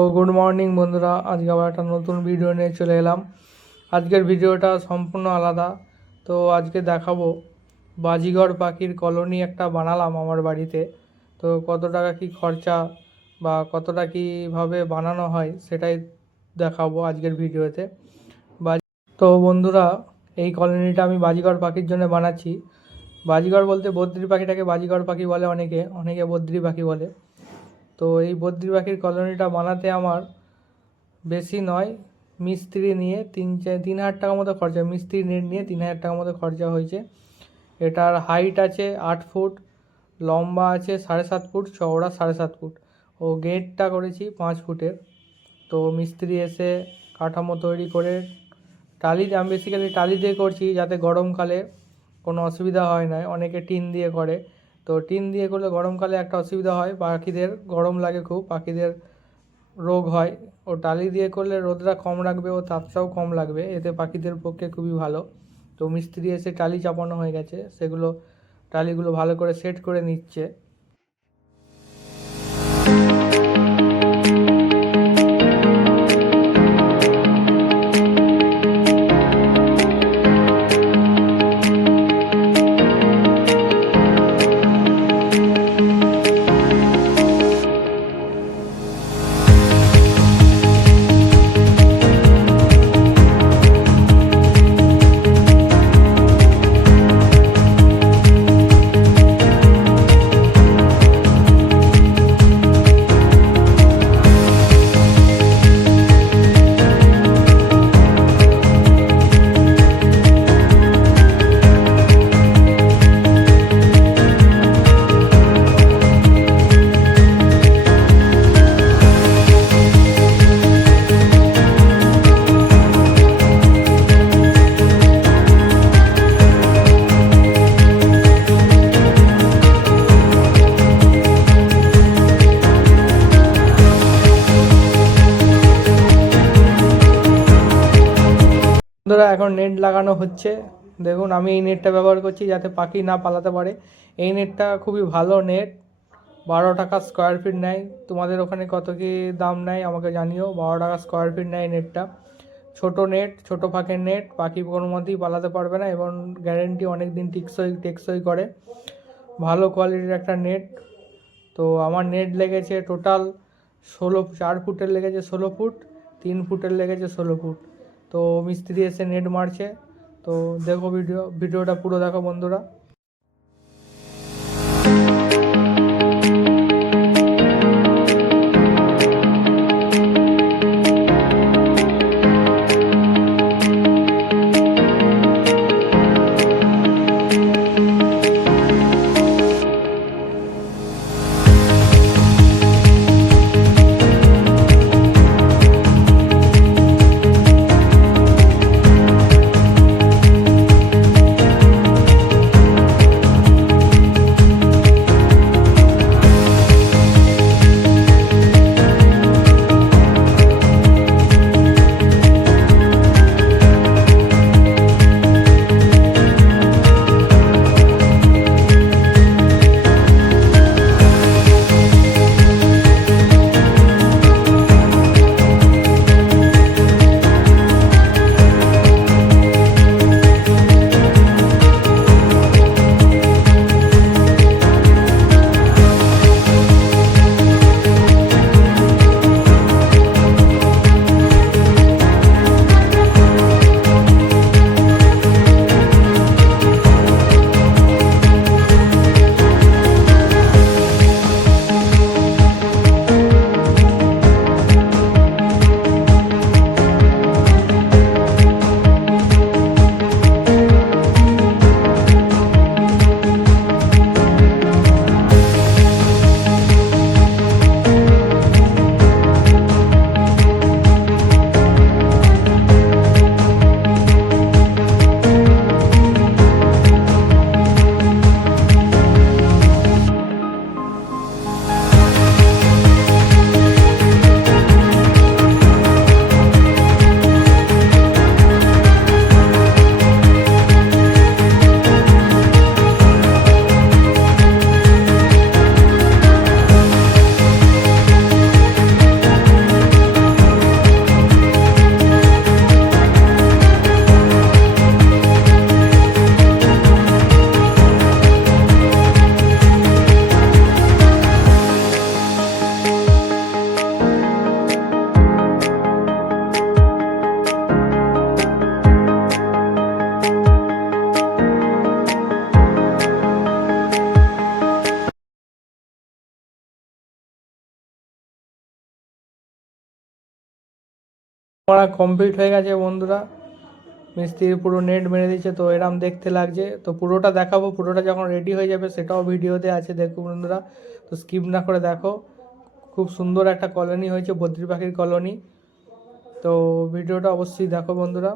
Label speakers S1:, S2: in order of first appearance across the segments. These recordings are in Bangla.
S1: তো গুড মর্নিং বন্ধুরা, আজকে আবার একটা নতুন ভিডিও নিয়ে চলে এলাম। আজকের ভিডিওটা সম্পূর্ণ আলাদা। তো আজকে দেখাবো, বাজিঘর পাখির কলোনি একটা বানালাম আমার বাড়িতে। তো কত টাকা কি খরচা বা কতটা কীভাবে বানানো হয় সেটাই দেখাবো আজকের ভিডিওতে বাজি তো বন্ধুরা, এই কলোনিটা আমি বাজিঘর পাখির জন্য বানাচ্ছি। বাজিঘর বলতে বদ্রি পাখিটাকে বাজিঘর পাখি বলে অনেকে অনেকে বদ্রি পাখি বলে। তো এই বদ্রি পাখির কলোনিটা বানাতে আমার বেশি নয়। মিস্ত্রি নিয়ে তিন তিন হাজার টাকার মতো খরচা, মিস্ত্রি নেট নিয়ে তিন হাজার টাকার মতো খরচা হয়েছে। এটার হাইট আছে আট ফুট, লম্বা আছে সাড়ে সাত ফুট, চওড়া সাড়ে সাত ফুট। ও গেটটা করেছি পাঁচ ফুটের। তো মিস্ত্রি এসে কাঠামো তৈরি করে টালি, আমি বেসিক্যালি টালি দিয়ে করছি যাতে গরমকালে কোনো অসুবিধা হয় না অনেকে টিন দিয়ে করে। তো টিন দিয়ে করলে গরমকালে একটা অসুবিধা হয়, পাখিদের গরম লাগে খুব, পাখিদের রোগ হয়। ও টালি দিয়ে করলে রোদটা কম রাখবে, ও তাপটাও কম লাগবে, এতে পাখিদের পক্ষে খুবই ভালো। তো মিস্ত্রি এসে টালি চাপানো হয়ে গেছে, সেগুলো টালিগুলো ভালো করে সেট করে নিচ্ছে। বন্ধুরা এখন নেট লাগানো হচ্ছে। দেখুন, আমি এই নেটটা ব্যবহার করছি যাতে পাখি না পালাতে পারে। এই নেটটা খুবই ভালো নেট বারো টাকা স্কোয়ার ফিট নেয়। তোমাদের ওখানে কত কি দাম নেয় আমাকে জানিও। বারো টাকা স্কোয়ার ফিট নেয় নেটটা ছোট নেট ছোট ফাঁকের নেট পাখি কোনো মতেই পালাতে পারবে না এবং গ্যারেন্টি অনেক দিন টিকসই, টেকসই করে। ভালো কোয়ালিটির একটা নেট তো আমার নেট লেগেছে টোটাল ষোলো, চার ফুটের লেগেছে ষোলো ফুট, তিন ফুটের লেগেছে ষোলো ফুট। তো মিস্ত্রি এসে নেট মারছে। তো দেখো ভিডিও ভিডিওটা পুরো দেখো বন্ধুরা। আমার কমপ্লিট হয়ে গেছে বন্ধুরা। মিস্ত্রি পুরো নেট মেরে দিচ্ছে, তো এরম দেখতে লাগছে। তো পুরোটা দেখাবো, পুরোটা যখন রেডি হয়ে যাবে সেটাও ভিডিওতে আছে, দেখো বন্ধুরা। তো স্কিপ না করে দেখো, খুব সুন্দর একটা কলোনি হয়েছে, বদ্রি পাখির কলোনি তো ভিডিওটা অবশ্যই দেখো বন্ধুরা।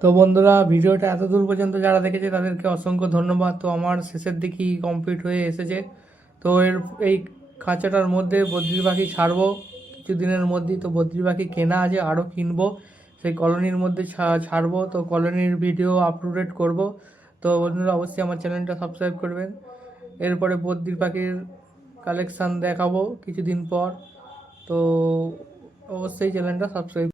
S1: তো বন্ধুরা, ভিডিওটা এত দূর পর্যন্ত যারা দেখেছে, তাদেরকে অসংখ্য ধন্যবাদ। তো আমার শেষের দিকেই কমপ্লিট হয়ে এসেছে। তো এর, এই খাঁচাটার মধ্যে বদ্রি পাখি ছাড়বো। কিছুদিনের মধ্যেই তো বদ্রি পাখি কেনা আছে আরও কিনবো। সেই কলোনির মধ্যে ছাড়বো। তো কলোনির ভিডিও আপলোডেড করব। তো বন্ধুরা, অবশ্যই আমার চ্যানেলটা সাবস্ক্রাইব করবেন। এরপরে বদ্রি পাখির কালেকশান দেখাবো কিছুদিন পর। তো অবশ্যই চ্যানেলটা সাবস্ক্রাইব